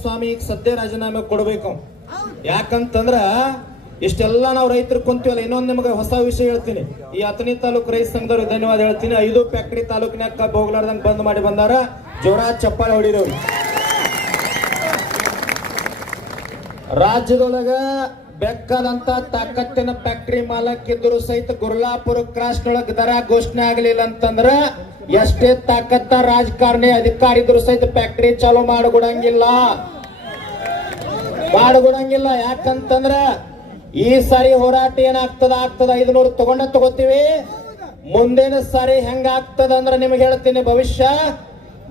ಸ್ವಾಮಿ ಸದ್ಯ ರಾಜೀನಾಮೆ ಕೊಡ್ಬೇಕು. ಯಾಕಂತಂದ್ರ ಇಷ್ಟೆಲ್ಲ ನಾವು ರೈತರು ಕುಂತೀವಲ್ಲ ಇನ್ನೊಂದು ನಿಮಗೆ ಹೊಸ ವಿಷಯ ಹೇಳ್ತೀನಿ. ಈ ಹತ್ತನೇ ತಾಲೂಕು ರೈತ ಸಂಘದವ್ರಿಗೆ ಧನ್ಯವಾದ ಹೇಳ್ತೀನಿ. ಐದು ಫ್ಯಾಕ್ಟರಿ ತಾಲೂಕಿನ ಕಬ್ಬು ಹೋಗ್ಲಾರ್ದಂಗ್ ಬಂದ್ ಮಾಡಿ ಬಂದಾರ. ಜೋರ ಚಪ್ಪಾಳೆ ಹೊಡಿರೋರು ರಾಜ್ಯದೊಳಗ ಬೆಕ್ಕದಂತ ತಾಕತ್ತಿನ ಫ್ಯಾಕ್ಟ್ರಿ ಮಾಲಕ್ ಇದ್ರು ಸಹಿತ ಗುರ್ಲಾಪುರ ಕ್ರಾಸ್ ನೊಳಗ ದರ ಘೋಷಣೆ ಆಗಲಿಲ್ಲ ಅಂತಂದ್ರ ಎಷ್ಟೇ ತಾಕತ್ತ ರಾಜಕಾರಣಿ ಅಧಿಕಾರಿ ಇದ್ರು ಸಹಿತ ಫ್ಯಾಕ್ಟ್ರಿ ಚಾಲೂ ಮಾಡಿಕೊಡಂಗಿಲ್ಲ. ಮಾಡಿಕೊಡಂಗಿಲ್ಲ. ಯಾಕಂತಂದ್ರ ಈ ಸಾರಿ ಹೋರಾಟ ಏನಾಗ್ತದ, ಆಗ್ತದ ಐದುನೂರು ತಗೊಂಡ ತಗೋತೀವಿ. ಮುಂದಿನ ಸಾರಿ ಹೆಂಗಾಗ್ತದ ಅಂದ್ರ ನಿಮ್ಗೆ ಹೇಳ್ತೀನಿ ಭವಿಷ್ಯ.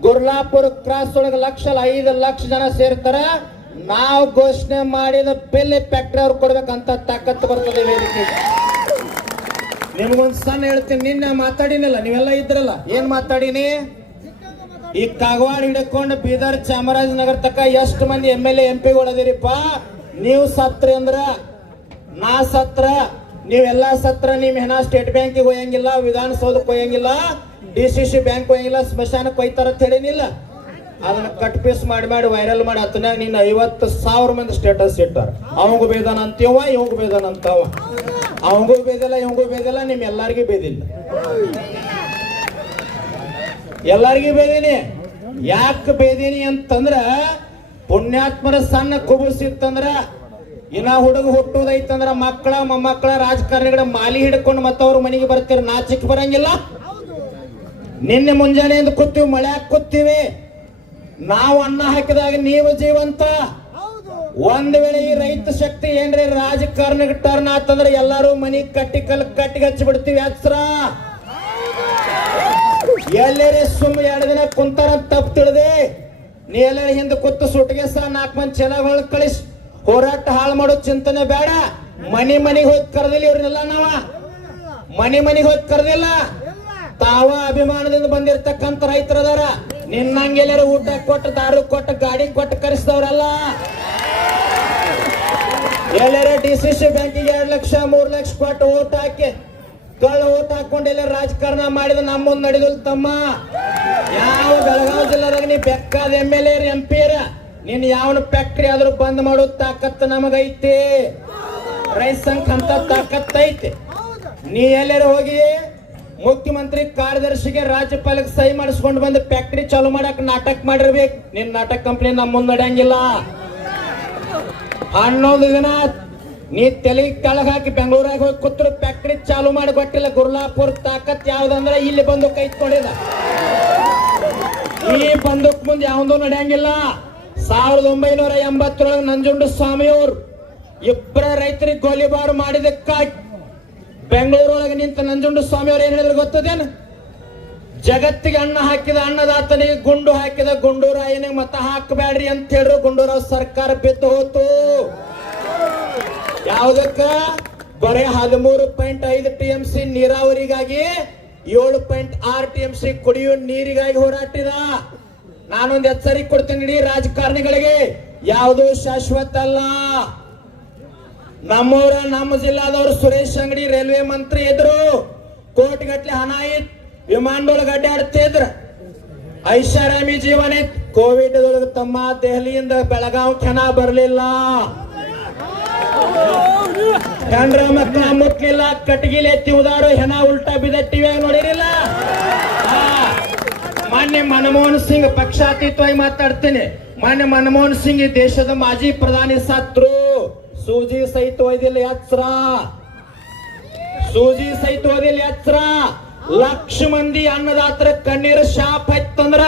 ಗುರ್ಲಾಪುರ ಕ್ರಾಸ್ ಒಳಗ ಲಕ್ಷ ಐದು ಲಕ್ಷ ಜನ ಸೇರ್ತಾರ. ನಾವು ಘೋಷಣೆ ಮಾಡಿದ ಬಿಲ್ ಫ್ಯಾಕ್ಟ್ರಿ ಅವ್ರು ಕೊಡ್ಬೇಕಂತ ತಾಕತ್ತು ಬರ್ತದೆ ವೇದಿಕೆ. ನಿಮ್ಗೊಂದ್ ಸಣ್ಣ ಹೇಳ್ತೀನಿ, ನಿನ್ನೆ ಮಾತಾಡಿನಲ್ಲ, ನೀವೆಲ್ಲ ಇದ್ರಲ್ಲ? ಏನ್ ಮಾತಾಡಿನಿ? ಈ ಕಾಗವಾಡ ಹಿಡ್ಕೊಂಡು ಬೀದರ್ ಚಾಮರಾಜನಗರ ತಕ್ಕ ಎಷ್ಟು ಮಂದಿ ಎಂ ಎಲ್ ಎ, ಎಂ ಪಿಗಳದಿರಿಪ್ಪ ನೀವು ಸತ್ರ ಅಂದ್ರ, ನಾ ಸತ್ರ, ನೀವೆಲ್ಲ ಸತ್ರ, ನೀವ್ ಹೆಣ ಸ್ಟೇಟ್ ಬ್ಯಾಂಕಿಗೆ ಹೋಯಂಗಿಲ್ಲ ವಿಧಾನಸೌಧಕ್ಕೆ ಹೋಯಂಗಿಲ್ಲ, ಡಿ ಸಿ ಸಿ ಬ್ಯಾಂಕ್ ಹೋಯಂಗಿಲ್ಲ ಸ್ಮಶಾನಕ್ಕೆ ಹೋಯ್ತಾರ ಅಂತ ಹೇಳಿನಿಲ್ಲ ಅದನ್ನ ಕಟ್ ಪೀಸ್ ಮಾಡಿ ಮಾಡಿ ವೈರಲ್ ಮಾಡಿ ಹತ್ತನಾಗ ನಿನ್ನ ಐವತ್ತು ಸಾವಿರ ಮಂದಿ ಸ್ಟೇಟಸ್ ಇಟ್ಟಾರ. ಅವಂಗೂ ಬೇದಾನ ಅಂತೀವ ಇವಂಗೂ ಬೇದಾನ ಅಂತಾವ. ಅವಂಗೂ ಬೇದಿಲ್ಲ ಇವಂಗೂ ಬೇದಿಲ್ಲ ನಿಮ್ ಎಲ್ಲಾರ್ಗೂ ಬೇದಿಲ್ಲ ಎಲ್ಲರಿಗೂ ಬೇದಿನಿ ಯಾಕೆ ಬೇದೀನಿ ಅಂತಂದ್ರ ಪುಣ್ಯಾತ್ಮರ ಸಣ್ಣ ಕುಬುಸಿತ್ತಂದ್ರ ಇನ್ನ ಹುಡುಗ ಹುಟ್ಟುದೈತಂದ್ರ ಮಕ್ಕಳ, ಮೊಮ್ಮಕ್ಕಳ ರಾಜಕಾರಣಿಗಳ ಮಾಲಿ ಹಿಡ್ಕೊಂಡು ಮತ್ತವ್ರ ಮನೆಗೆ ಬರ್ತೀರ ನಾಚಿಕ್ ಬರಂಗಿಲ್ಲ ನಿನ್ನೆ ಮುಂಜಾನೆಯಿಂದ ಕೂತೀವಿ ಮಳೆ ಕೂತೀವಿ. ನಾವು ಅನ್ನ ಹಾಕಿದಾಗ ನೀವು ಜೀವಂತ. ಒಂದ್ ವೇಳೆ ಈ ರೈತ ಶಕ್ತಿ ಏನ್ರಿ ರಾಜಕಾರಣಕ್ಕೆ ಟರ್ನ್ ಆತಂದ್ರೆ ಎಲ್ಲಾರು ಮನಿ ಕಟ್ಟಿ ಕಲ್ ಕಟ್ಟಿಗೆ ಹಚ್ಚಿ ಬಿಡ್ತೀವಿ ಹಚ್ರ ಎಲ್ಲರೇ ಸುಮ್ಮ ಎರಡು ದಿನ ಕುಂತಾರ ತಪ್ಪು ತಿಳಿದೆ. ನೀ ಎಲ್ಲರ ಹಿಂದೆ ಕೂತು ಸುಟ್ಟಿಗೆ ಸಹ ನಾಲ್ಕು ಮಂದಿ ಚೆಲಗಳು ಕಳಿಸ್ ಹೋರಾಟ ಹಾಳು ಮಾಡೋ ಚಿಂತನೆ ಬೇಡ. ಮನಿ ಮನಿಗೆ ಹೋಗಿ ಕರೆದಿಲ್ಲ ಇವ್ರನ್ನೆಲ್ಲ ನಾವ. ಮನಿ ಮನಿಗೆ ಹೋಗಿ ಕರೆದಿಲ್ಲ. ತಾವ ಅಭಿಮಾನದಿಂದ ಬಂದಿರ್ತಕ್ಕಂಥ ರೈತರದಾರ. ನಿನ್ನಂಗೆಲ್ಲರ ಊಟ ಕೊಟ್ಟು ದಾರು ಕೊಟ್ಟು ಗಾಡಿ ಕೊಟ್ಟು ಕರೆಸಿದವ್ರಲ್ಲ? ಎಲ್ಲರ ಡಿ ಸಿ ಸಿ ಬ್ಯಾಂಕಿಗೆ ಎರಡು ಲಕ್ಷ ಮೂರು ಲಕ್ಷ ಕೊಟ್ಟು ಓಟ್ ಹಾಕಿ ಕಳ್ಳ ಓಟ್ ಹಾಕೊಂಡು ಎಲ್ಲ ರಾಜಕಾರಣ ಮಾಡಿದ ನಮ್ಮ ಮುಂದೆ ನಡೆದಿಲ್ಲ ತಮ್ಮ. ಯಾವ ಬೆಳಗಾವಿ ಜಿಲ್ಲಾದಾಗ ನೀ ಬೆಕ್ಕಾದ ಎಂ ಎಲ್ ಎರ್ ಎಂ ಪಿ ನೀನ್ ಯಾವನ ಫ್ಯಾಕ್ಟ್ರಿ ಆದ್ರೂ ಬಂದ್ ಮಾಡೋ ತಾಕತ್ ನಮಗೈತಿ. ರೈಸ್ ಸಂಘ ಅಂತ ತಾಕತ್ ಐತಿ. ನೀ ಎಲ್ಲರೂ ಹೋಗಿ ಮುಖ್ಯಮಂತ್ರಿ ಕಾರ್ಯದರ್ಶಿಗೆ ರಾಜ್ಯಪಾಲಕ್ಕೆ ಸಹಿ ಮಾಡಿಸ್ಕೊಂಡು ಬಂದು ಫ್ಯಾಕ್ಟ್ರಿ ಚಾಲೂ ಮಾಡಕ್ ನಾಟಕ ಮಾಡಿರ್ಬೇಕು. ನಿನ್ ನಾಟಕ ಕಂಪ್ನಿ ನಮ್ ಮುಂದೆ ನಡೆಯಂಗಿಲ್ಲ. ಹನ್ನೊಂದು ದಿನ ನೀ ತಲೆ ಕೆಳಗೆ ಹಾಕಿ ಬೆಂಗಳೂರಾಗ ಹೋಗಿ ಕೂತ್ರು ಫ್ಯಾಕ್ಟ್ರಿ ಚಾಲು ಮಾಡಿ ಕೊಟ್ಟಿಲ್ಲ ಗುರ್ಲಾಪುರ್ ತಾಕತ್ ಯಾವ್ದಂದ್ರೆ ಇಲ್ಲಿ ಬಂದು ಕೈತ್ಕೊಂಡಿದ ಈ ಬಂದಕ್ ಮುಂದೆ ಯಾವ್ದು ನಡೆಯಂಗಿಲ್ಲ. ಸಾವಿರದ ಒಂಬೈನೂರ ಎಂಬತ್ತರೊಳಗೆ ನಂಜುಂಡ ಸ್ವಾಮಿಯವ್ರು ಇಬ್ಬರ ರೈತರಿಗೆ ಗೋಲಿಬಾರ್ ಮಾಡಿದಕ್ಕಾಗಿ ಬೆಂಗಳೂರೊಳಗೆ ನಿಂತ ನಂಜುಂಡ ಸ್ವಾಮಿಯವ್ರು ಏನ್ ಹೇಳಿದ್ರು ಗೊತ್ತದೇನು? ಜಗತ್ತಿಗೆ ಅಣ್ಣ ಹಾಕಿದ ಅನ್ನದಾತನಿಗೆ ಗುಂಡು ಹಾಕಿದ ಗುಂಡೂರಾಯನಿಗೆ ಮತ ಹಾಕಬೇಡ್ರಿ ಅಂತ ಹೇಳಿದ್ರು. ಗುಂಡೂರಾವ್ ಸರ್ಕಾರ ಬಿದ್ದು ಹೋತು. ಯಾವುದಕ್ಕ? ಬರೀ ಹದಿಮೂರು ಪಾಯಿಂಟ್ ಐದು ಟಿ ಎಂ ಸಿ ನೀರಾವರಿಗಾಗಿ ಏಳು ಪಾಯಿಂಟ್ ಆರು ಟಿ ಎಂ ಸಿ ಕುಡಿಯುವ ನೀರಿಗಾಗಿ ಹೋರಾಟಿದ. ನಾನೊಂದು ಎಚ್ಚರಿಕೆ ಕೊಡ್ತೀನಿ ರಾಜಕಾರಣಿಗಳಿಗೆ. ಯಾವುದು ಶಾಶ್ವತ ಅಲ್ಲ. ನಮ್ಮವ್ರ ನಮ್ಮ ಜಿಲ್ಲಾದವರು ಸುರೇಶ್ ಅಂಗಡಿ ರೈಲ್ವೆ ಮಂತ್ರಿ ಇದ್ರು. ಕೋಟಿಗಟ್ಲೆ ಹಣ ಇತ್ತು ವಿಮಾನದೊಳಗೆ ಅಡ್ಡಾಡ್ತಿದ್ರ ಐಷಾರಾಮಿ ಜೀವನ ಇತ್ತು ಕೋವಿಡ್ ತಮ್ಮ ದೆಹಲಿಯಿಂದ ಬೆಳಗಾವ್ ಕ್ಷಣ ಬರಲಿಲ್ಲ. ಗಂಡ್ರ ಮಕ್ಕಳ ಮುಟ್ಲಿಲ್ಲ. ಕಟ್ಗಿಲೆ ತಿವುದಾರು ಹೆಣ ಉಲ್ಟಾ ಬಿದ್ದ ಟಿವಿಯಾಗ ನೋಡಿರಿಲ್ಲ? ಮಾನ್ಯ ಮನಮೋಹನ್ ಸಿಂಗ್ ಪಕ್ಷಾತೀತವಾಗಿ ಮಾತಾಡ್ತೀನಿ. ಮಾನ್ಯ ಮನಮೋಹನ್ ಸಿಂಗ್ ದೇಶದ ಮಾಜಿ ಪ್ರಧಾನಿ ಸತ್ರು. ಸೂಜಿ ಸಹಿತ ಒಯ್ದಿಲ್ಲ ಎಚ್ಚರ ಸೂಜಿ ಸಹಿತ ಓದಿಲ್ಲ ಎಚ್ಚರ ಲಕ್ಷ ಮಂದಿ ಅನ್ನದಾತ್ರ ಕಣ್ಣೀರ ಶಾಪ್ ಹತ್ತಂದ್ರ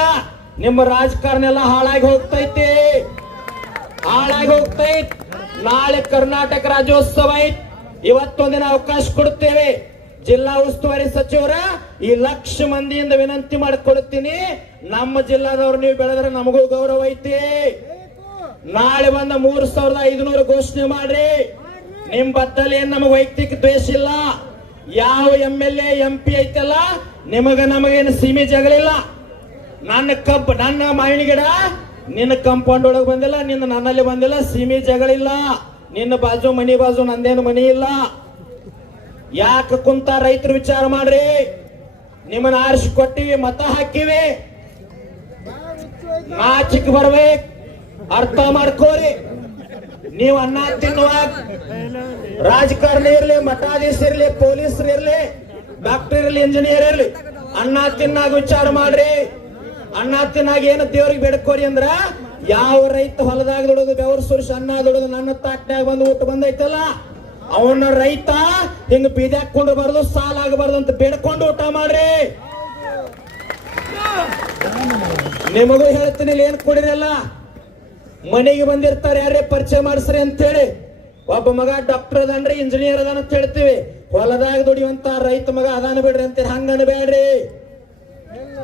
ನಿಮ್ಮ ರಾಜಕಾರಣ ಎಲ್ಲ ಹಾಳಾಗಿ ಹೋಗ್ತೈತಿ. ಹಾಳಾಗಿ ಹೋಗ್ತೈತಿ. ನಾಳೆ ಕರ್ನಾಟಕ ರಾಜ್ಯೋತ್ಸವ ಐತಿ. ಇವತ್ತೊಂದಿನ ಅವಕಾಶ ಕೊಡ್ತೇವೆ. ಜಿಲ್ಲಾ ಉಸ್ತುವಾರಿ ಸಚಿವರ ಈ ಲಕ್ಷ ಮಂದಿಯಿಂದ ವಿನಂತಿ ಮಾಡಿಕೊಡ್ತೀನಿ. ನಮ್ಮ ಜಿಲ್ಲಾದವ್ರು ನೀವು ಬೆಳೆದ್ರೆ ನಮಗೂ ಗೌರವ ಐತಿ. ನಾಳೆ ಬಂದ ಮೂರ್ ಸಾವಿರದ ಐದುನೂರು ಘೋಷಣೆ ಮಾಡ್ರಿ. ನಿಮ್ ಬದ್ದಲ್ಲಿ ಏನ್ ನಮಗ್ ವೈಯಕ್ತಿಕ ದ್ವೇಷ ಇಲ್ಲ? ಯಾವ M L A M P ಐತಲ್ಲ? ನಿಮಗ ನಮಗೇನು ಸೀಮೆ ಜಗಳಿಲ್ಲ ನನ್ನ ಕಬ್ಬ ನನ್ನ ಮಾವಿನ ಗಿಡ ನಿನ್ನ ಕಂಪೌಂಡ್ ಒಳಗೆ ಬಂದಿಲ್ಲ, ನಿನ್ನ ನನ್ನಲ್ಲಿ ಬಂದಿಲ್ಲ, ಸೀಮೆ ಜಗಳಿಲ್ಲ ನಿನ್ನ ಬಾಜು ಮನಿ ಬಾಜು ನಂದೇನು ಮನಿ ಇಲ್ಲ. ಯಾಕೆ ಕುಂತ ರೈತರು ವಿಚಾರ ಮಾಡ್ರಿ? ನಿಮ್ಮನ್ನ ಆರಿಸಿ ಕೊಟ್ಟಿವಿ, ಮತ ಹಾಕಿವಿ. ನಾಚಿಕ್ ಬರ್ಬೇಕು. ಅರ್ಥ ಮಾಡ್ಕೋರಿ. ನೀವು ಅನ್ನ ತಿನ್ನುವಾಗ ರಾಜಕಾರಣಿ ಇರ್ಲಿ, ಮಠಾಧೀಶ ಇರ್ಲಿ ಪೊಲೀಸರು ಇರ್ಲಿ ಡಾಕ್ಟರ್ ಇರ್ಲಿ ಇಂಜಿನಿಯರ್ ಇರ್ಲಿ, ಅನ್ನ ತಿನ್ನಾಗ ವಿಚಾರ ಮಾಡ್ರಿ. ಅನ್ನ ತಿನ್ನಾಗ ಏನು ದೇವ್ರಿಗೆ ಬೇಡ್ಕೋರಿ ಅಂದ್ರ ಯಾವ ರೈತ ಹೊಲದಾಗ ದುಡೋದು, ಬೆವರು ಸುರಿಸಿ ಅನ್ನ ದುಡಿದು, ನನ್ನ ತಾಟ್ನಾಗ ಬಂದು ಊಟ ಬಂದೈತಲ್ಲ? ಅವನ ರೈತ ಹಿಂಗ ಬೀದ್ಯಾಕೊಂಡು ಬಾರದು ಸಾಲ ಆಗಬಾರ್ದು ಅಂತ ಬೇಡ್ಕೊಂಡು ಊಟ ಮಾಡ್ರಿ. ನಿಮಗೂ ಹೇಳ್ತೀನಿ, ಇಲ್ಲಿ ಏನ್ ಕೊಡಿರಲ್ಲ? ಮನೆಗೆ ಬಂದಿರ್ತಾರೆ, ಯಾರೇ ಪರಿಚಯ ಮಾಡಿಸ್ರಿ ಅಂತ ಹೇಳಿ ಒಬ್ಬ ಮಗ ಡಾಕ್ಟರ್ ಅದಾನ್ರಿ ಇಂಜಿನಿಯರ್ ಅದಾನ ಅಂತ ಹೇಳ್ತೀವಿ. ಹೊಲದಾಗ ದುಡಿಯುವಂತ ರೈತ ಮಗ ಅದಾನ ಬಿಡ್ರಿ ಅಂತೀರಿ. ಹಂಗ ಅನ್ಬೇಡ್ರಿ.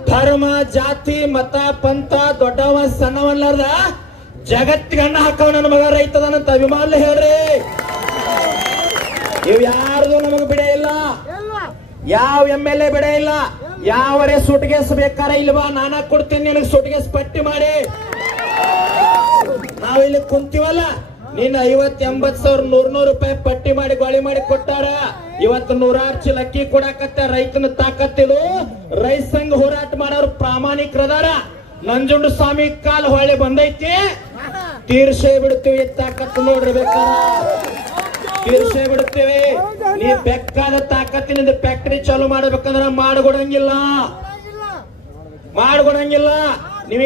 ಧರ್ಮ, ಜಾತಿ, ಮತ, ಪಂಥ, ದೊಡ್ಡವ ಸಣ್ಣವನ್ಲಾರ್ದ ಜಗತ್ತಿಗೆ ಅಣ್ಣ ಹಾಕವ ನನ್ನ ಮಗ ರೈತ ಅದಾನಂತ ಅಭಿಮಾನ ಹೇಳ್ರಿ. ಇವ್ ಯಾರ್ದು ನಮಗ್ ಬಿಡ ಇಲ್ಲ. ಯಾವ ಎಂ ಎಲ್ ಎ ಬಿಡ ಇಲ್ಲ. ಯಾವರೇ ಸುಟ್ಗೇಸ್ ಬೇಕಾರ ಇಲ್ವಾ? ನಾನು ಕೊಡ್ತೀನಿ ನಿನಗೆ ಸುಟ್ಗೇಸ್ ಪಟ್ಟಿ ಮಾಡಿ. ನಾವ್ ಇಲ್ಲಿ ಕುಂತೀವಲ್ಲ? ನೀನ್ ಐವತ್ ಎಂಬತ್ ಸಾವಿರ ನೂರ್ ನೂರ್ ರೂಪಾಯಿ ಪಟ್ಟಿ ಮಾಡಿ ಗೋಳಿ ಮಾಡಿ ಕೊಟ್ಟಾರ. ಇವತ್ತು ನೂರಾರು ಚೀಲ ಅಕ್ಕಿ ಕೊಡಾಕತ್ತ, ರೈತನ ತಾಕತ್ತಿದು ರೈತ ಸಂಘ ಹೋರಾಟ ಮಾಡೋರು ಪ್ರಾಮಾಣಿಕರದಾರ. ನಂಜುಂಡ ಸ್ವಾಮಿ ಕಾಲ್ ಹೊಳೆ ಬಂದೈತಿ. ತೀರ್ಸೇ ಬಿಡ್ತೀವಿ, ತಾಕತ್ತು ನೋಡ್ರಿ ಬೇಕಾರ. ತೀರ್ಸೇ ಬಿಡ್ತೀವಿ. ನೀ ಬೆಕ್ಕಾದ ತಾಕತ್ತಿನಿಂದ ಫ್ಯಾಕ್ಟರಿ ಚಾಲು ಮಾಡ್ಬೇಕಂದ್ರ ಮಾಡ್ಕೊಡಂಗಿಲ್ಲ. ಮಾಡ್ಕೊಡಂಗಿಲ್ಲ. ನೀವ್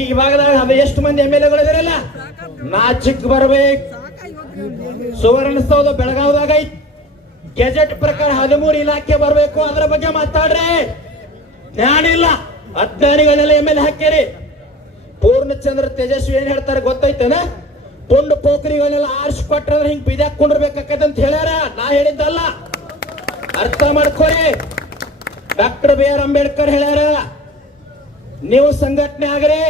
ಈ ಭಾಗದಾಗ ಅದ ಎಷ್ಟು ಮಂದಿ ಎಂ ಎಲ್ ಎಗಳಿದಿರಲ್ಲ ನಾಚಿಕ್ ಬರ್ಬೇಕು. ಸುವರ್ಣಸೌಧ ಬೆಳಗಾವ್ದಾಗ ಐತಿ ಗೆಜೆಟ್ ಪ್ರಕಾರ ಹದಿಮೂರು ಇಲಾಖೆ ಬರಬೇಕು. ಅದ್ರ ಬಗ್ಗೆ ಮಾತಾಡ್ರಿ. ಜ್ಞಾನ ಇಲ್ಲ. ಅಜ್ಞಾನಿಗಳನ್ನೆಲ್ಲ ಎಂ ಎಲ್ ಹಾಕ್ಯಾರಿ. ಪೂರ್ಣಚಂದ್ರ ತೇಜಸ್ವಿ ಏನ್ ಹೇಳ್ತಾರೆ ಗೊತ್ತೈತೇನ? ಪುಂಡ್ ಪೋಖರಿಗಳನ್ನೆಲ್ಲ ಆರ್ಸಿ ಕೊಟ್ರಂದ್ರೆ ಹಿಂಗ್ ಬಿದ್ಯಾಕ್ ಕುಂಡ್ರಬೇಕಾಕೈತೆ ಅಂತ ಹೇಳ್ಯಾರ. ನಾ ಹೇಳಿದ್ದಲ್ಲ. ಅರ್ಥ ಮಾಡ್ಕೊರಿ. ಡಾಕ್ಟರ್ ಬಿ ಆರ್ ಅಂಬೇಡ್ಕರ್ ಹೇಳ್ಯಾರ. ನೀವು ಸಂಘಟನೆ ಆಗ್ರಿ,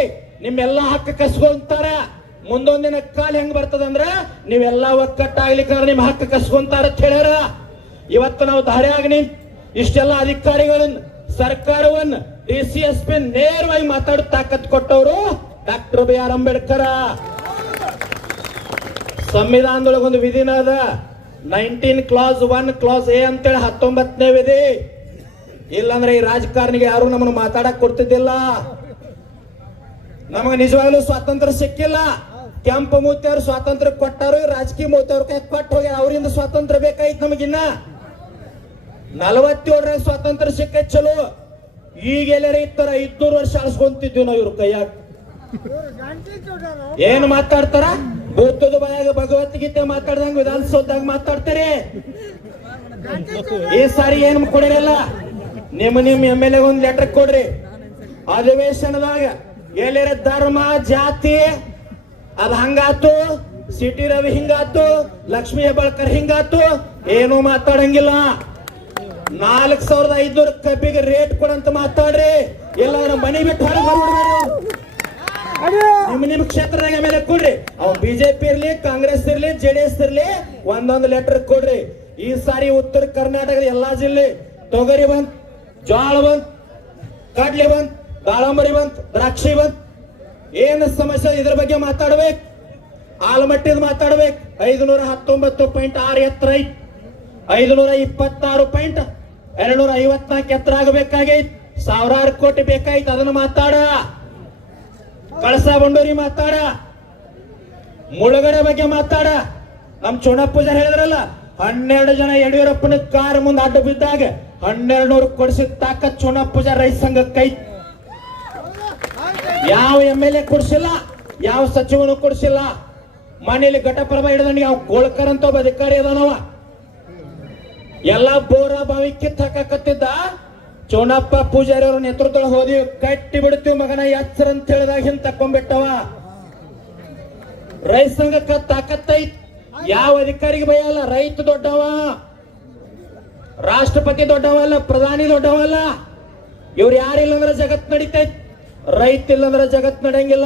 ನಿಮ್ಮೆಲ್ಲ ಹಕ್ಕ ಕಸ್ಕೊಂತಾರ. ದಿನ ಕಾಲ ಹೆಂಗ್ ಬರ್ತದಂದ್ರ, ನೀವೆಲ್ಲ ಒಕ್ಕಟ್ಟಾಗ್ಲಿಕ್ಕ ನಿಮ್ ಹಕ್ಕ ಕಸ್ಕೊಂತಾರ ಅಂತ ಹೇಳ್ಯಾರ. ಇವತ್ತು ನಾವು ದಾರಿಯಾಗ ಆಗ್ನಿ ಇಷ್ಟೆಲ್ಲ ಅಧಿಕಾರಿಗಳನ್ನ, ಸರ್ಕಾರವನ್ನ, ಡಿ ಸಿ ಎಸ್ ಪಿ ನೇರವಾಗಿ ಮಾತಾಡ ತಾಕತ್ ಕೊಟ್ಟವರು ಡಾಕ್ಟರ್ ಬಿ ಆರ್ ಅಂಬೇಡ್ಕರ. ಸಂವಿಧಾನದೊಳಗೊಂದು ವಿಧಿನ ಅದ. Nineteen clause one, clause A ಅಂತೇಳಿ ಹತ್ತೊಂಬತ್ತನೇ ವಿಧಿ. ಇಲ್ಲಾಂದ್ರೆ ಈ ರಾಜಕಾರಣಿಗೆ ಯಾರು ನಮ್ಮನ್ನು ಮಾತಾಡಕ್ ಕೊಡ್ತಿದ್ದಿಲ್ಲ. ನಮಗೆ ನಿಜವಾಗ್ಲೂ ಸ್ವಾತಂತ್ರ್ಯ ಸಿಕ್ಕಿಲ್ಲ. ಕೆಂಪು ಮೂತಿಯವರು ಸ್ವಾತಂತ್ರ್ಯ ಕೊಟ್ಟಾರು ರಾಜಕೀಯ ಮೂತಿಯವ್ರ ಕೈ ಕೊಟ್ಟು ಹೋಗ್ಯಾರ, ಅವರಿಂದ ಸ್ವಾತಂತ್ರ್ಯ ಬೇಕಾಯ್ತು ನಮಗಿನ್ನ ನಲವತ್ತೇಳರಾಗ ಸ್ವಾತಂತ್ರ್ಯ ಸಿಕ್ಕ ಚಲೋ. ಈಗ ಎಲ್ಲರ ಇತ್ತರ ಐದ್ನೂರು ವರ್ಷ ಆಳ್ಸ್ಕೊಂತಿದ್ವಿ ನಾವು ಇವ್ರ ಕೈಯಾಗ. ಏನ್ ಮಾತಾಡ್ತಾರ? ಭೂತದ ಬಾಯಾಗ ಭಗವದ್ಗೀತೆ ಮಾತಾಡ್ದಂಗ ವಿಧಾನಸೌಧದಾಗ ಮಾತಾಡ್ತಾರೆ. ಈ ಸಾರಿ ಏನ್ ಕೊಡಿರಲ್ಲ ನಿಮ್ಮ ನಿಮ್ ಎಂ ಎಲ್ ಒಂದು ಲೆಟರ್ ಕೊಡ್ರಿ. ಅಧಿವೇಶನದಾಗ ಎಲ್ಲಿರ ಧರ್ಮ, ಜಾತಿ, ಅದ್ ಹಂಗಾತು, ಸಿಟಿ ರವಿ ಹಿಂಗಾತು, ಲಕ್ಷ್ಮೀ ಹೆಬ್ಬಾಳ್ಕರ್ ಹಿಂಗಾತು, ಏನು ಮಾತಾಡಂಗಿಲ್ಲ. ನಾಲ್ಕ್ ಸಾವಿರದ ಐದ್ನೂರ ಕಬ್ಬಿಗೆ ರೇಟ್ ಕೊಡಂತ ಮಾತಾಡ್ರಿ. ಎಲ್ಲ ಮನಿ ಬಿಟ್ಟು ನಿಮ್ ನಿಮ್ ಕ್ಷೇತ್ರದಾಗ ಮೇಲೆ ಕೊಡ್ರಿ. ಅವ್ ಬಿಜೆಪಿ ಇರ್ಲಿ, ಕಾಂಗ್ರೆಸ್ ಇರ್ಲಿ ಜೆಡಿಎಸ್ ಇರ್ಲಿ, ಒಂದೊಂದು ಲೆಟರ್ ಕೊಡ್ರಿ. ಈ ಸಾರಿ ಉತ್ತರ ಕರ್ನಾಟಕದ ಎಲ್ಲಾ ಜಿಲ್ಲೆ ತೊಗರಿ ಬಂತ್. ಜೋಳ ಬಂತ್ ಕಡ್ಲೆ ಬಂತ್ ದಾಳಂಬರಿ ಬಂತ್ ದ್ರಾಕ್ಷಿ ಬಂತ್ ಏನ್ ಸಮಸ್ಯೆ ಇದ್ರ ಬಗ್ಗೆ ಮಾತಾಡ್ಬೇಕು? ಆಲಮಟ್ಟಿದ್ ಮಾತಾಡ್ಬೇಕು. ಐದುನೂರ ಹತ್ತೊಂಬತ್ತು ಪಾಯಿಂಟ್ ಆರು ಎತ್ತರ ಐತ್. ಐದುನೂರ ಇಪ್ಪತ್ತಾರು ಪಾಯಿಂಟ್ ಎರಡ್ನೂರ ಐವತ್ನಾಲ್ಕು ಎತ್ತರ ಆಗಬೇಕಾಗೈತ್. ಸಾವಿರಾರು ಕೋಟಿ ಬೇಕಾಯ್ತು, ಅದನ್ನ ಮಾತಾಡ. ಕಳಸ ಬಂಡೂರಿ ಮಾತಾಡ. ಮುಳುಗಡೆ ಬಗ್ಗೆ ಮಾತಾಡ. ನಮ್ ಚುಣಪ್ಪ ಹೇಳಿದ್ರಲ್ಲ, ಹನ್ನೆರಡು ಜನ ಯಡಿಯೂರಪ್ಪನ ಕಾರ್ ಮುಂದೆ ಅಡ್ಡ ಬಿದ್ದಾಗ ಹನ್ನೆರಡು ನೂರು ಕೊಡಿಸಿದ ತಾಕ ಚುನಾ ಪೂಜಾ ರೈತ ಸಂಘಕ್ಕೆ ಕೈ. ಯಾವ ಎಂ ಎಲ್ ಎ ಕೊಡಿಸಿಲ್ಲ, ಯಾವ ಸಚಿವನು ಕೊಡಿಸಿಲ್ಲ, ಮನೇಲಿ ಘಟಪ್ರಭ ಹಿಡಿದಂಗೆ ಯಾವ ಗೋಳ್ಕರ್ ಅಂತ ಒಬ್ಬ ಅಧಿಕಾರಿ ಅದನವ. ಎಲ್ಲಾ ಬೋರ ಬಾವಿ ಕಿತ್ ಹಾಕಕತ್ತಿದ್ದ ಚೋಣಪ್ಪ ಪೂಜಾರಿ ಅವ್ರ ನೇತೃತ್ವ ಹೋದಿ, ಕಟ್ಟಿ ಬಿಡ್ತೀವಿ ಮಗನ ಎಚ್ಚರ ಅಂತ ಹೇಳಿದಾಗ ಹಿಂದ್ ತಕೊಂಡ್ಬಿಟ್ಟವ ರೈತ ಸಂಘಕ್ಕ ತಾಕತ್ತೈತ್. ಯಾವ ಅಧಿಕಾರಿಗೆ ಭಯಲ್ಲ ರೈತ ದೊಡ್ಡವ. ರಾಷ್ಟ್ರಪತಿ ದೊಡ್ಡವಲ್ಲ, ಪ್ರಧಾನಿ ದೊಡ್ಡವಲ್ಲ. ಇವ್ರು ಯಾರಿಲ್ಲ ಅಂದ್ರೆ ಜಗತ್ ನಡೀತೈತ್ ರೈತ ಇಲ್ಲಂದ್ರೆ ಜಗತ್ ನಡೆಯಂಗಿಲ್ಲ.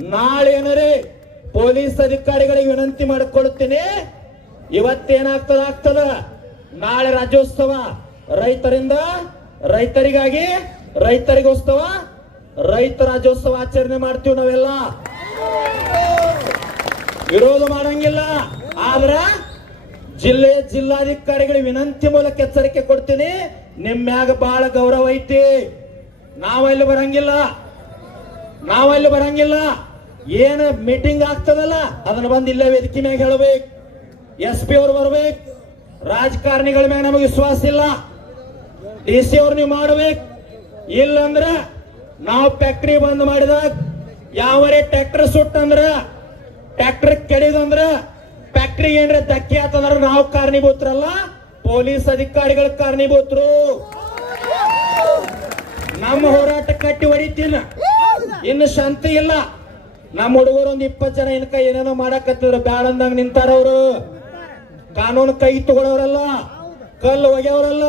ನಾಳೆ ಏನರೇ ಪೊಲೀಸ್ ಅಧಿಕಾರಿಗಳಿಗೆ ವಿನಂತಿ ಮಾಡಿಕೊಳ್ತೀನಿ. ಇವತ್ತೇನಾಗ್ತದ, ಆಗ್ತದ. ನಾಳೆ ರಾಜ್ಯೋತ್ಸವ. ರೈತರಿಂದ, ರೈತರಿಗಾಗಿ ರೈತರಿಗೋತ್ಸವ ರೈತ ರಾಜ್ಯೋತ್ಸವ ಆಚರಣೆ ಮಾಡ್ತೀವಿ ನಾವೆಲ್ಲ. ವಿರೋಧ ಮಾಡಂಗಿಲ್ಲ. ಆದ್ರ ಜಿಲ್ಲೆಯ ಜಿಲ್ಲಾಧಿಕಾರಿಗಳ ವಿನಂತಿ ಮೂಲಕ ಎಚ್ಚರಿಕೆ ಕೊಡ್ತೀನಿ. ನಿಮ್ಮ್ಯಾಗ ಬಹಳ ಗೌರವ ಐತಿ. ನಾವಲ್ಲಿ ಬರಂಗಿಲ್ಲ. ನಾವಲ್ಲಿ ಬರಂಗಿಲ್ಲ. ಏನ ಮೀಟಿಂಗ್ ಆಗ್ತದಲ್ಲ, ಅದನ್ನ ಬಂದು ಇಲ್ಲೇ ವೇದಿಕೆ ಮ್ಯಾಗ ಹೇಳಬೇಕು. ಎಸ್ ಪಿ ಅವ್ರು ಬರ್ಬೇಕು. ರಾಜಕಾರಣಿಗಳ ಮ್ಯಾಗ ನಮಗೆ ವಿಶ್ವಾಸ ಇಲ್ಲ. ಡಿ ಸಿ ಅವ್ರು ನೀವು ಮಾಡ್ಬೇಕು. ಇಲ್ಲಂದ್ರ ನಾವು ಫ್ಯಾಕ್ಟ್ರಿ ಬಂದ್ ಮಾಡಿದಾಗ ಯಾವರೇ ಟ್ರ್ಯಾಕ್ಟರ್ ಸುಟ್ಟಂದ್ರ ಟ್ರ್ಯಾಕ್ಟರ್ ಕೆಡಿದಂದ್ರ ಫ್ಯಾಕ್ಟ್ರಿ ಏನ್ರ ಧಕ್ಕೆ ಆತಂದ್ರ ನಾವು ಕಾರಣೀಭೂತರಲ್ಲ ಪೊಲೀಸ್ ಅಧಿಕಾರಿಗಳ ಕಾರಣೀಭೂತರು ನಮ್ಮ ಹೋರಾಟ ಕಟ್ಟಿ ಹೊಡಿತೀನ? ಇನ್ನು ಶಾಂತಿ ಇಲ್ಲ. ನಮ್ಮ ಹುಡುಗರು ಒಂದ್ ಇಪ್ಪತ್ತು ಜನ ಇನ್ಕ ಏನೇನೋ ಮಾಡಕತ್ತಿದ್ರು. ಬ್ಯಾಡ ಅಂದಂಗ ನಿಂತಾರ ಅವರು. ಕಾನೂನು ಕೈ ತಗೊಳವ್ರಲ್ಲ ಕಲ್ಲು ಒಗೆಯವರಲ್ಲ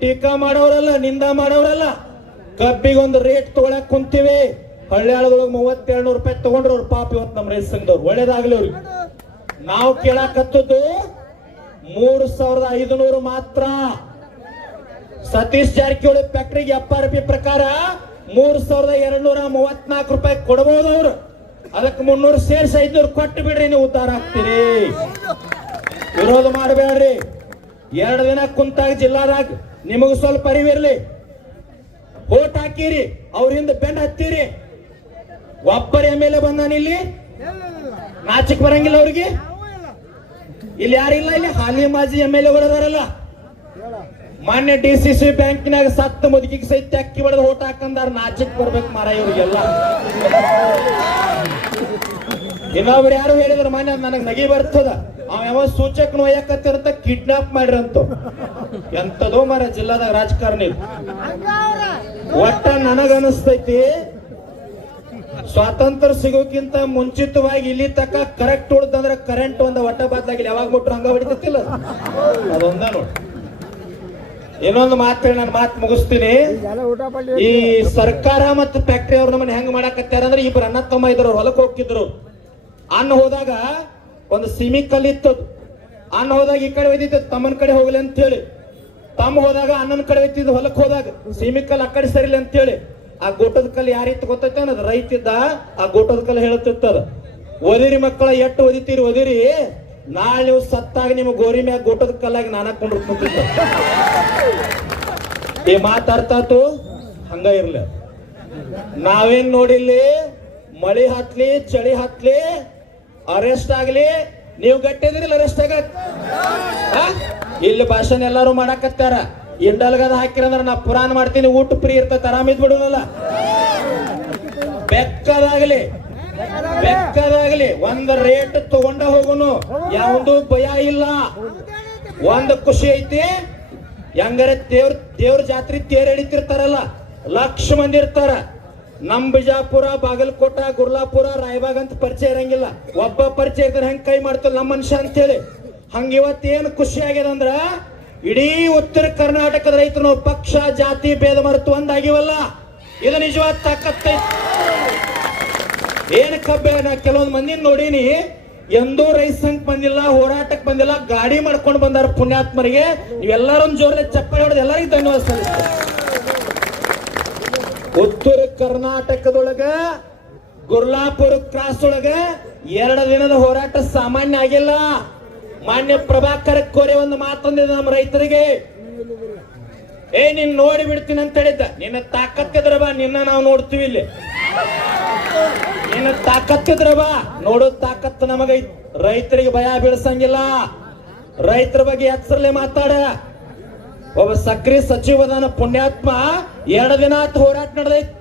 ಟೀಕಾ ಮಾಡೋರಲ್ಲ. ನಿಂದ ಮಾಡೋರಲ್ಲ. ಕಬ್ಬಿಗೊಂದು ರೇಟ್ ತಗೊಳಕ್ ಕುಂತೀವಿ. ಹಳ್ಳಿಯಾಳದೊಳಗೆ ಮೂವತ್ತೆರಡು ರೂಪಾಯಿ ತಗೊಂಡ್ರು ಪಾಪ ಇವತ್ತು ನಮ್ಮ ರೈತ ಸಂಘದವ್ರು ಒಳ್ಳೇದಾಗ್ಲಿ ಅವ್ರಿಗೆ. ನಾವು ಕೇಳಕತ್ತದ್ದು ಮೂರು ಸಾವಿರದ ಐದುನೂರು ಮಾತ್ರ. ಸತೀಶ್ ಜಾರಕಿಹೊಳಿ ಫ್ಯಾಕ್ಟ್ರಿಗೆ ಎಫ್ ಪಿ ಪ್ರಕಾರ ಮೂರ್ ಸಾವಿರದ ಎರಡ್ ನೂರ ಮೂವತ್ನಾಲ್ಕು ರೂಪಾಯಿ ಕೊಡಬಹುದು ಅವ್ರು. ಅದಕ್ಕೆ ಮುನ್ನೂರು ಸೇರಿಸಿ ಐದ್ನೂರು ಕೊಟ್ಟು ಬಿಡ್ರಿ, ನೀವು ಉದ್ದಾರ ಹಾಕ್ತೀರಿ ವಿರೋಧ ಮಾಡಬೇಡ್ರಿ. ಎರಡು ದಿನ ಕುಂತಾಗ ಜಿಲ್ಲಾದಾಗ ನಿಮಗೂ ಸ್ವಲ್ಪ ಅರಿವಿರ್ಲಿ. ಓಟ್ ಹಾಕಿರಿ, ಅವ್ರ ಹಿಂದೆ ಬೆಂಡ್ ಹತ್ತೀರಿ. ಒಬ್ಬರ ಎಂ ಎಲ್ ಎ ಬಂದಾನ ಇಲ್ಲಿ. ನಾಚಿಕ್ ಬರಂಗಿಲ್ಲ ಅವ್ರಿಗೆ. ಇಲ್ಲಿ ಯಾರಿಲ್ಲ ಇಲ್ಲಿ ಹಾಲಿ ಮಾಜಿ ಎಂ ಎಲ್ ಎಗಳು ಅದಾರಲ್ಲ ಮಾನ್ಯ ಡಿ ಸಿ ಸಿ ಬ್ಯಾಂಕಿನಾಗ ಸತ್ತ ಮುದುಕಿಗೆ ಸಹಿತ ಅಕ್ಕಿ ಹೊಡೆದು ಓಟ್ ಹಾಕಂದಾರ ನಾಚಿಕ್ ಬರ್ಬೇಕು ಮಾರ ಇವ್ರಿಗೆಲ್ಲ. ಇನ್ನೊಬ್ರು ಯಾರು ಹೇಳಿದ್ರ, ಮಾನ್ಯ ನನಗ್ ನಗಿ ಬರ್ತದ. ಅವ ಯಾವ ಸೂಚಕನ ನೋಯಕತ್ತಿರಂತ ಕಿಡ್ನಾಪ್ ಮಾಡಿರಂತ. ಎಂತದೋ ಮಾರ ಜಿಲ್ಲಾದಾಗ ರಾಜಕಾರಣಿ ಒಟ್ಟ ನನಗನಿಸ್ತೈತಿ ಸ್ವಾತಂತ್ರ್ಯ ಸಿಗೋಕ್ಕಿಂತ ಮುಂಚಿತವಾಗಿ ಇಲ್ಲಿ ತಕ್ಕ ಕರೆಕ್ಟ್ ಉಳ್ದಂದ್ರೆ ಕರೆಂಟ್ ಒಂದು ಒಟ್ಟ ಬದ್ಲಾಗಿಲ್ಲ. ಯಾವಾಗ ಬಿಟ್ರು ಹಂಗ ಹೊಡಿತಿಲ್ಲ ಅದೊಂದ ನೋಡಿ. ಇನ್ನೊಂದು ಮಾತು ಹೇಳಿ, ನಾನು ಮಾತು ಮುಗಿಸ್ತೀನಿ. ಈ ಸರ್ಕಾರ ಮತ್ತು ಫ್ಯಾಕ್ಟ್ರಿ ಅವ್ರು ನಮ್ಮನ್ನ ಹೆಂಗ್ ಮಾಡಕತ್ತಾರಂದ್ರೆ ಅಂದ್ರೆ ಇಬ್ರು ಅಣ್ಣ ತಮ್ಮ ಇದ್ರು, ಅವ್ರು ಹೊಲಕ್ ಹೋಗ್ತಿದ್ರು. ಅನ್ನ ಹೋದಾಗ ಒಂದು ಸಿಮಿ ಕಲ್ ಅನ್ನ ಹೋದಾಗ ಈ ಕಡೆ ಒಯ್ದಿತ್ತು ತಮ್ಮನ ಕಡೆ ಹೋಗ್ಲಿ ಅಂತ ಹೇಳಿ. ತಮ್ಮ ಹೋದಾಗ ಅಣ್ಣನ ಕಡೆ ಒಯ್ತಿದ್ದು ಹೊಲಕ್ಕೆ ಹೋದಾಗ ಸಿಮಿ ಕಲ್ ಆ ಕಡೆ ಸರಿಲ್ಲ ಅಂತ ಹೇಳಿ. ಆ ಗೋಟದ ಕಲ್ಲು ಯಾರಿತ್ತು ಗೊತ್ತೈತೆ ಅನ್ನೋದು ರೈತಿದ್ದ ಆ ಗೋಟದ ಕಲ್ಲು ಹೇಳುತ್ತಿರ್ತದ ಒದಿರಿ ಮಕ್ಕಳ ಎಟ್ಟು ಒದಿತೀರಿ, ಒದಿರಿ. ನಾಳೆ ನೀವು ಸತ್ತಾಗ ನಿಮ್ಮ ಗೋರಿ ಮ್ಯಾಗ ಗೋಟದ ಕಲ್ಲಾಗಿ ನಾನಾಕೊಂಡು ಕುಂತಿದ್ದ. ಈ ಮಾತಾಡ್ತಾತು ಹಂಗ ಇರ್ಲಿ. ನಾವೇನ್ ನೋಡಿಲ್ಲಿ? ಮಳಿ ಹತ್ಲಿ, ಚಳಿ ಹತ್ಲಿ ಅರೆಸ್ಟ್ ಆಗ್ಲಿ. ನೀವು ಗಟ್ಟಿದ್ರಿಲ್ಲ ಅರೆಸ್ಟ್ ಆಗ ಇಲ್ಲಿ ಭಾಷಣ ಎಲ್ಲಾರು ಮಾಡಾಕತ್ತಾರ. ಇಂಡಲ್ಗದ ಹಾಕಿರಂದ್ರ ನಾ ಪುರಾಣ ಮಾಡ್ತೀನಿ, ಊಟ ಫ್ರೀ ಇರ್ತೈತೆ ಆರಾಮಿದ್ ಬಿಡೋದಲ್ಲ ಬೆಕ್ಕದಾಗಲಿ ಬೆಕ್ಕದಾಗಲಿ, ಒಂದ್ ರೇಟ್ ತಗೊಂಡ ಹೋಗುನು. ಯಾವುದು ಭಯ ಇಲ್ಲ. ಒಂದ್ ಖುಷಿ ಐತಿ, ಹೆಂಗಾರೆ ದೇವ್ರ ದೇವ್ರ ಜಾತ್ರೆ ತೇರ್ ಎಡಿತಿರ್ತಾರಲ್ಲ ಲಕ್ಷ ಮಂದಿ ಇರ್ತಾರ. ನಮ್ ಬಿಜಾಪುರ, ಬಾಗಲಕೋಟ, ಗುರ್ಲಾಪುರ, ರಾಯಬಾಗ್ ಅಂತ ಪರಿಚಯ ಇರಂಗಿಲ್ಲ. ಒಬ್ಬ ಪರಿಚಯ ಇದ್ರೆ ಹೆಂಗ್ ಕೈ ಮಾಡ್ತಾರ ನಮ್ಮ ಮನುಷ್ಯ ಅಂತೇಳಿ. ಹಂಗ ಇವತ್ತೇನು ಖುಷಿ ಆಗ್ಯದ ಅಂದ್ರ ಇಡೀ ಉತ್ತರ ಕರ್ನಾಟಕದ ರೈತರು ಪಕ್ಷ, ಜಾತಿ, ಭೇದ ಮರೆತು ಒಂದಾಗಿವಲ್ಲ. ಇದು ನಿಜವಾದ ತಾಕತ್ತೈತಿ ಏನು ಕಬ್ಬೆ ಕೆಲವೊಂದು ಮಂದಿ ನೋಡೀನಿ. ಎಂದೂ ರೈಸ್ ಸಂಘ ಬಂದಿಲ್ಲ, ಹೋರಾಟಕ್ಕೆ ಬಂದಿಲ್ಲ, ಗಾಡಿ ಮಾಡ್ಕೊಂಡು ಬಂದಾರ ಪುಣ್ಯಾತ್ಮರಿಗೆ. ನೀವೆಲ್ಲರೂ ಜೋರಲ್ಲಿ ಚಪ್ಪಾಳೆ ಹೊಡೆದು ಎಲ್ಲರಿಗೂ ಧನ್ಯವಾದ ಉತ್ತರ ಕರ್ನಾಟಕದೊಳಗ, ಗುರ್ಲಾಪುರ ಕ್ರಾಸ್ ಒಳಗ ಎರಡು ದಿನದ ಹೋರಾಟ ಸಾಮಾನ್ಯ ಆಗಿಲ್ಲ. ಮಾನ್ಯ ಪ್ರಭಾಕರ್ ಕೋರೆ ಒಂದು ಮಾತಂದಿದ ನಮ್ಮ ರೈತರಿಗೆ. ಏ, ನೀನ್ ನೋಡಿ ಬಿಡ್ತೀನಿ ಅಂತ ಹೇಳಿದ್ದ. ನಿನ್ನ ತಾಕತ್ತಿದ್ರ ಬಾ, ನಿನ್ನ ನಾವು ನೋಡ್ತೀವಿ ಇಲ್ಲಿ. ನಿನ್ನ ತಾಕತ್ತಿದ್ರ ಬಾ. ನೋಡೋ ತಾಕತ್ತು ನಮಗ ರೈತರಿಗೆ ಭಯ ಬೀಳ್ಸಂಗಿಲ್ಲ. ರೈತರ ಬಗ್ಗೆ ಹೆಸರಲ್ಲೇ ಮಾತಾಡ. ಒಬ್ಬ ಸಕ್ರಿ ಸಚಿವದಾನ ಪುಣ್ಯಾತ್ಮ ಎರಡು ದಿನ ಹೋರಾಟ ನಡೆದೈತ್.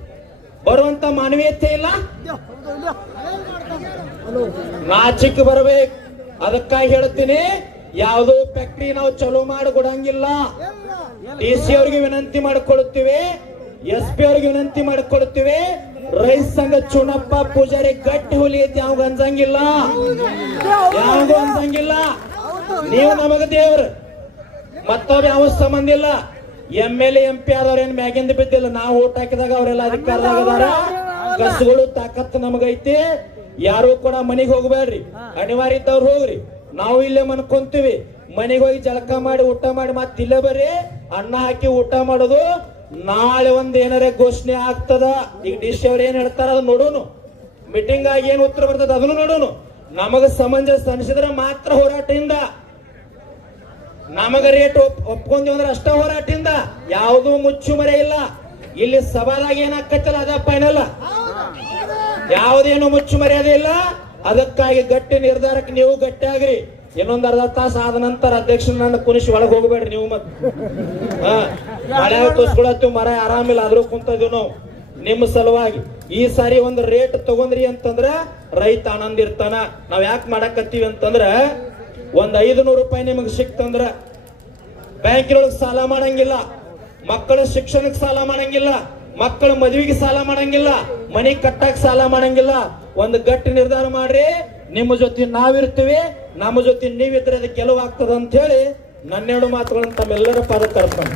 ಬರುವಂತ ಮಾನವೀಯತೆ ಇಲ್ಲ. ನಾಚಿಕ್ ಬರ್ಬೇಕು. ಅದಕ್ಕಾಗಿ ಹೇಳ್ತೀನಿ, ಯಾವುದೋ ಫ್ಯಾಕ್ಟ್ರಿ ನಾವು ಚಲೋ ಮಾಡಿ ಕೊಡಂಗಿಲ್ಲ ಡಿ ಸಿ ಅವ್ರಿಗೆ ವಿನಂತಿ ಮಾಡಿಕೊಡುತ್ತೀವಿ ಎಸ್ ಪಿ ಅವ್ರಿಗೆ ವಿನಂತಿ ಮಾಡಿಕೊಡುತ್ತೀವಿ ರೈತ ಸಂಘ ಚುನಪ್ಪ ಪೂಜಾರಿ ಗಟ್ಟಿ ಹುಲಿ ಐತಿ ಯಾವ ಅನ್ಸಂಗಿಲ್ಲ. ಯಾವ್ದು ಅನ್ಸಂಗಿಲ್ಲ. ನೀವು ನಮಗ ದೇವ್ರ ಮತ್ತವ್ರು ಯಾವ ಸಂಬಂಧ ಇಲ್ಲ. ಎಂ ಎಲ್ ಎಂ ಪಿ ಆದವ್ರ ಮ್ಯಾಗಿಂದ ಬಿದ್ದಿಲ್ಲ, ನಾವು ಓಟ್ ಹಾಕಿದಾಗ ಅವರೆಲ್ಲ ಅಧಿಕಾರದಾಗ ಕಸಗಳು ತಾಕತ್ತು ನಮಗೈತಿ. ಯಾರು ಕೂಡ ಮನೆಗೆ ಹೋಗ್ಬೇಡ್ರಿ. ಅನಿವಾರ್ಯ ಇದ್ದವ್ರು ಹೋಗ್ರಿ. ನಾವು ಇಲ್ಲೇ ಮನ್ಕೊಂತೀವಿ. ಮನೆಗೆ ಹೋಗಿ ಜಳಕ ಮಾಡಿ ಊಟ ಮಾಡಿ ಮತ್ತೆ ಇಲ್ಲೇ ಬರ್ರಿ. ಅನ್ನ ಹಾಕಿ ಊಟ ಮಾಡೋದು ನಾಳೆ ಒಂದ್ ಏನಾರ ಘೋಷಣೆ ಆಗ್ತದ. ಈಗ ಡಿ ಸಿ ಅವ್ರು ಏನ್ ಹೇಳ್ತಾರ ಅದನ್ನ ನೋಡೋನು. ಮೀಟಿಂಗ್ ಆಗಿ ಏನ್ ಉತ್ತರ ಬರ್ತದ ಅದನ್ನು ನೋಡೋನು. ನಮಗ ಸಮಂಜಸ ಅನಿಸಿದ್ರೆ ಮಾತ್ರ ಹೋರಾಟದಿಂದ. ನಮಗ ರೇಟ್ ಒಪ್ಕೊಂಡಿವ ಒಪ್ಕೊಂತೀವಿ ಅಂದ್ರೆ ಅಷ್ಟ ಹೋರಾಟದಿಂದ. ಯಾವುದು ಮುಚ್ಚು ಮರೆ ಇಲ್ಲ. ಇಲ್ಲಿ ಸವಾಲಾಗಿ ಏನಾಕತ್ತಲ್ಲ ಅದ ಫೈನಲ್ ಯಾವುದೇನು ಮುಚ್ಚು ಮರ್ಯಾದೆ ಇಲ್ಲ. ಅದಕ್ಕಾಗಿ ಗಟ್ಟಿ ನಿರ್ಧಾರಕ್ಕೆ ನೀವು ಗಟ್ಟಿಯಾಗ್ರಿ. ಇನ್ನೊಂದು ಅರ್ಧ ತಾಸು ಆದ ನಂತರ ಅಧ್ಯಕ್ಷ ನನ್ನ ಕುನಿಶ್ ಒಳಗೆ ಹೋಗಬೇಡ್ರಿ ನೀವು ಮತ್ತೆ. ಮಳೆ ತೋರ್ಸ್ಕೊಳತ್ತೀವಿ, ಮರ ಆರಾಮಿಲ್ಲ, ಆದ್ರೂ ಕುಂತದೀವಿ ನಾವು. ನಿಮ್ಮ ಸಲುವಾಗಿ ಈ ಸಾರಿ ಒಂದು ರೇಟ್ ತಗೊಂಡ್ರಿ ಅಂತಂದ್ರ ರೈತ ಆನಂದ್ ಇರ್ತಾನ ನಾವ್ ಯಾಕೆ ಮಾಡಕತ್ತೀವಿ ಅಂತಂದ್ರ ಒಂದ್ ಐದು ನೂರು ರೂಪಾಯಿ ನಿಮಗೆ ಸಿಕ್ತಂದ್ರ ಬ್ಯಾಂಕಿನೊಳಗೆ ಸಾಲ ಮಾಡಂಗಿಲ್ಲ. ಮಕ್ಕಳ ಶಿಕ್ಷಣಕ್ಕೆ ಸಾಲ ಮಾಡಂಗಿಲ್ಲ. ಮಕ್ಕಳ ಮದುವೆಗೆ ಸಾಲ ಮಾಡಂಗಿಲ್ಲ, ಮನೆ ಕಟ್ಟಕ್ ಸಾಲ ಮಾಡಂಗಿಲ್ಲ. ಒಂದು ಗಟ್ಟಿ ನಿರ್ಧಾರ ಮಾಡ್ರಿ, ನಿಮ್ಮ ಜೊತೆ ನಾವಿರ್ತೀವಿ, ನಮ್ಮ ಜೊತೆ ನೀವಿದ್ರೆ ಅದು ಗೆಲುವಾಗ್ತದ ಅಂತ ಹೇಳಿ ನನ್ನೆರಡು ಮಾತುಗಳನ್ನು ತಮ್ಮೆಲ್ಲರ ಪಾದ ತರ್ತಾನೆ